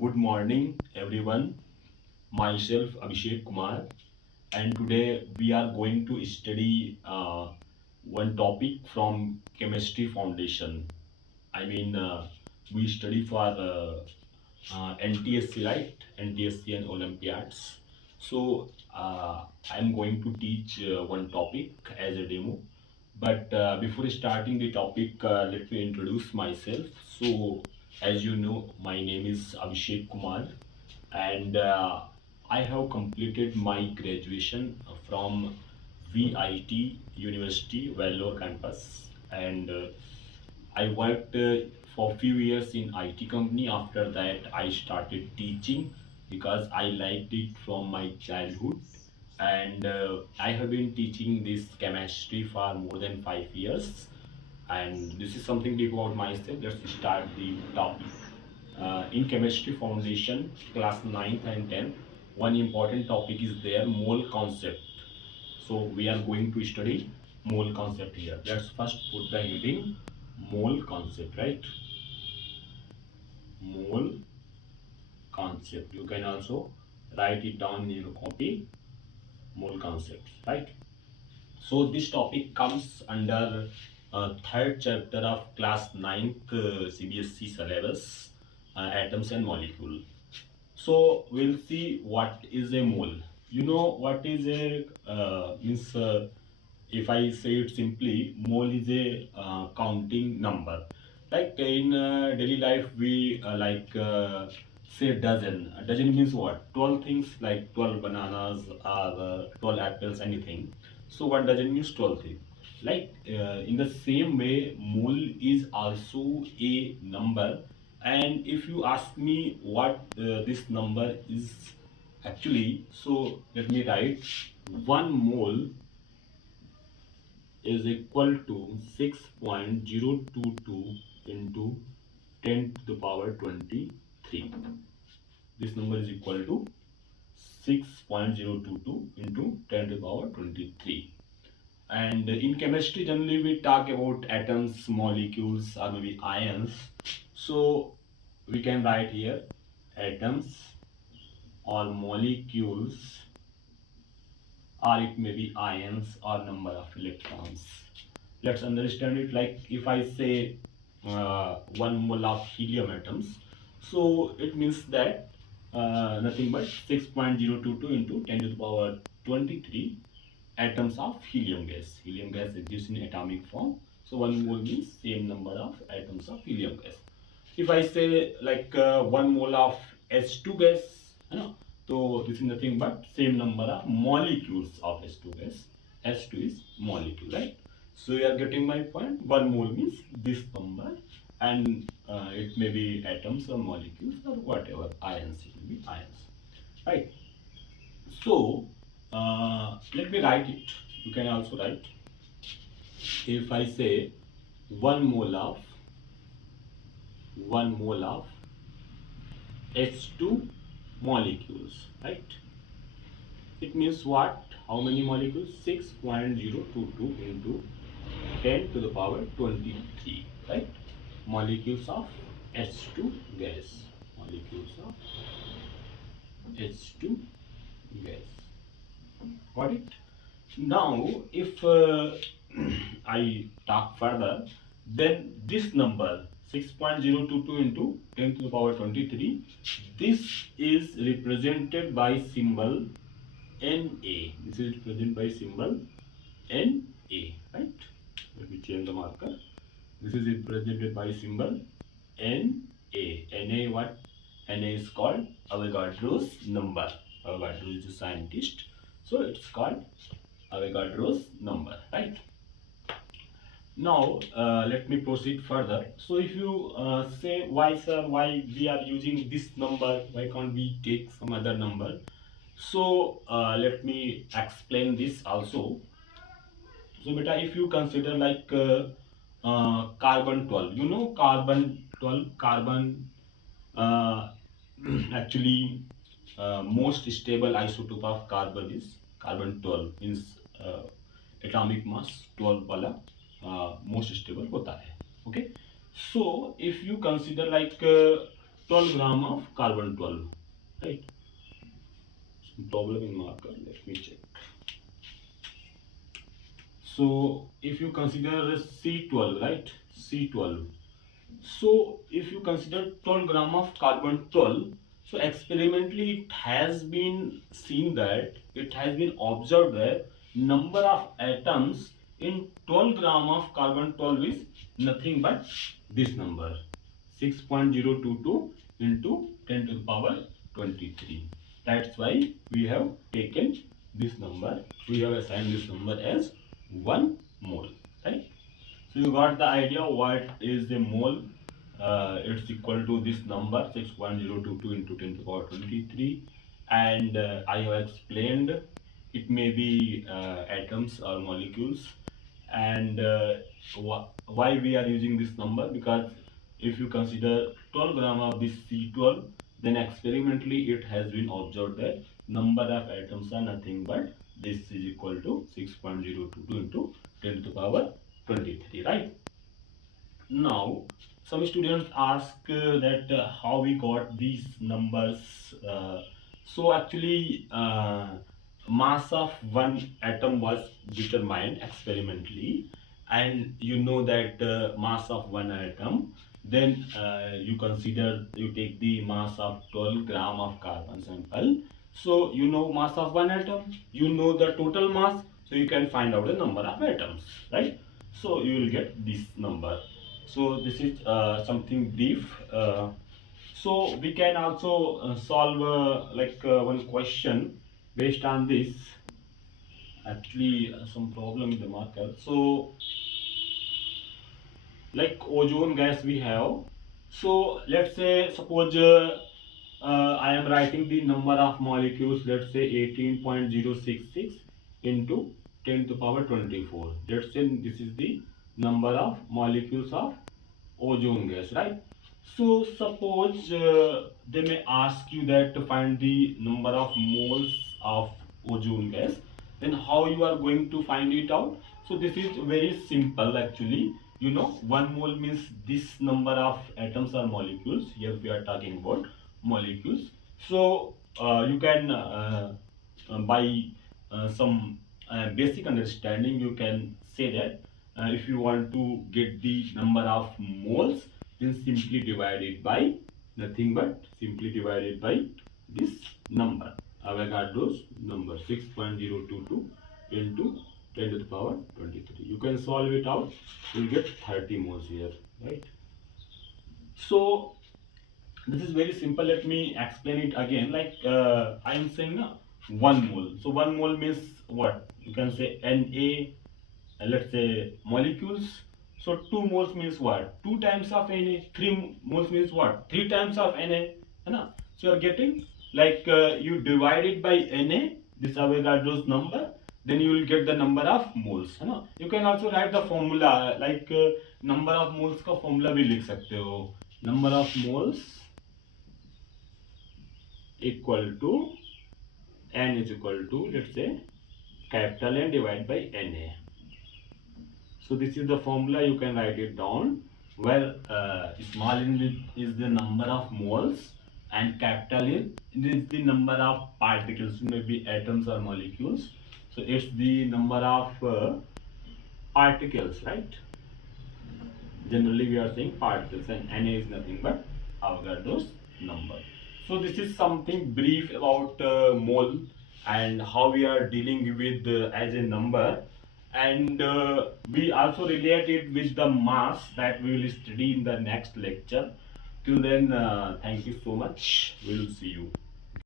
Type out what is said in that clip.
Good morning, everyone. Myself Abhishek Kumar, and today we are going to study one topic from Chemistry Foundation. We study for NTSC, right? NTSC and Olympiads. So I'm going to teach one topic as a demo. But before starting the topic, let me introduce myself. So, as you know, my name is Abhishek Kumar, and I have completed my graduation from VIT University, Vellore campus, and I worked for few years in IT company. After that, I started teaching because I liked it from my childhood, and I have been teaching this chemistry for more than 5 years. And this is something big about myself. Let's start the topic. In chemistry foundation, class 9th and 10th, one important topic is their mole concept. So we are going to study mole concept here. Let's first put the heading mole concept, right? Mole concept. You can also write it down in your copy. Mole concepts, right? So this topic comes under third chapter of class 9th CBSE syllabus, atoms and molecule. So we'll see what is a mole. You know what is a means if I say it simply, mole is a counting number. Like in daily life, we say dozen. A dozen means what? 12 things like 12 bananas or 12 apples, anything. So what dozen means 12 things. Like in the same way, mole is also a number. And if you ask me what this number is actually, so let me write 1 mole is equal to 6.022 into 10 to the power 23. This number is equal to 6.022 into 10 to the power 23. And in chemistry, generally we talk about atoms, molecules, or maybe ions. So we can write here atoms or molecules, or it may be ions or number of electrons. Let's understand it like if I say 1 mole of helium atoms, so it means that nothing but 6.022 into 10 to the power 23 atoms of helium gas. Helium gas exists in atomic form, so 1 mole means same number of atoms of helium gas. If I say like 1 mole of H2 gas, you know, so this is nothing but same number of molecules of H2 gas. H2 is molecule, right? So you are getting my point. 1 mole means this number, and it may be atoms or molecules or whatever, ions, it will be ions, right? So let me write it. You can also write. If I say 1 mole of H2 molecules, right? It means what? How many molecules? 6.022 into 10 to the power 23, right? Molecules of H2 gas. Molecules of H2 gas. Got it? Now, if I talk further, then this number 6.022 into 10 to the power 23, this is represented by symbol Na. This is represented by symbol Na, right? Let me change the marker. This is represented by symbol Na. Na what? Na is called Avogadro's number. Avogadro is a scientist, so it's called Avogadro's number, right? Now let me proceed further. So if you say, why sir, why we are using this number, why can't we take some other number? So let me explain this also. So beta, if you consider like carbon 12, you know carbon 12, carbon uh, actually most stable isotope of carbon is carbon 12, means atomic mass 12 वाला most stable होता है. Okay, so if you consider like 12 gram of carbon 12, right? Some problem in marker, let me check. So if you consider C12, right, C12, so if you consider 12 gram of carbon 12, so experimentally it has been seen that, it has been observed that number of atoms in 12 gram of carbon 12 is nothing but this number, 6.022 into 10 to the power 23. That's why we have taken this number, we have assigned this number as 1 mole, right? So you got the idea what is the mole. It's equal to this number, 6.022 into 10 to the power 23, and I have explained it may be atoms or molecules. And why we are using this number, because if you consider 12 gram of this C12, then experimentally it has been observed that number of atoms are nothing but this is equal to 6.022 into 10 to the power 23, right? Now some students ask that how we got these numbers. So actually mass of one atom was determined experimentally, and you know that mass of one atom, then you take the mass of 12 gram of carbon sample. So you know mass of one atom, you know the total mass, so you can find out the number of atoms, right? So you will get this number. So this is something brief. So we can also solve one question based on this. Actually some problem with the marker. So like ozone gas we have. So let's say suppose I am writing the number of molecules, let's say 18.066 into 10 to the power 24. Let's say this is the number of molecules of ozone gas, right? So suppose they may ask you that to find the number of moles of ozone gas, then how you are going to find it out? So this is very simple actually. You know, 1 mole means this number of atoms or molecules. Here we are talking about molecules. So you can by some basic understanding, you can say that if you want to get the number of moles, then simply divide it by nothing but simply divided by this number, Avogadro's number, 6.022 into 10 to the power 23. You can solve it out, you will get 30 moles here, right? So this is very simple. Let me explain it again. Like I am saying 1 mole. So 1 mole means what? You can say Na, let's say molecules. So 2 moles means what? 2 times of Na. 3 moles means what? 3 times of Na. So you are getting, like you divide it by Na, this Avogadro's number, then you will get the number of moles. You can also write the formula, like number of moles का formula भी लिख सकते हो. Number of moles equal to N is equal to, let's say, capital N divided by Na. So this is the formula, you can write it down, where small n is the number of moles and capital N is the number of particles, maybe atoms or molecules. So it's the number of particles, right? Generally we are saying particles, and Na is nothing but Avogadro's number. So this is something brief about mole and how we are dealing with as a number, and we also relate it with the mass that we will study in the next lecture. Till then, thank you so much. We will see you.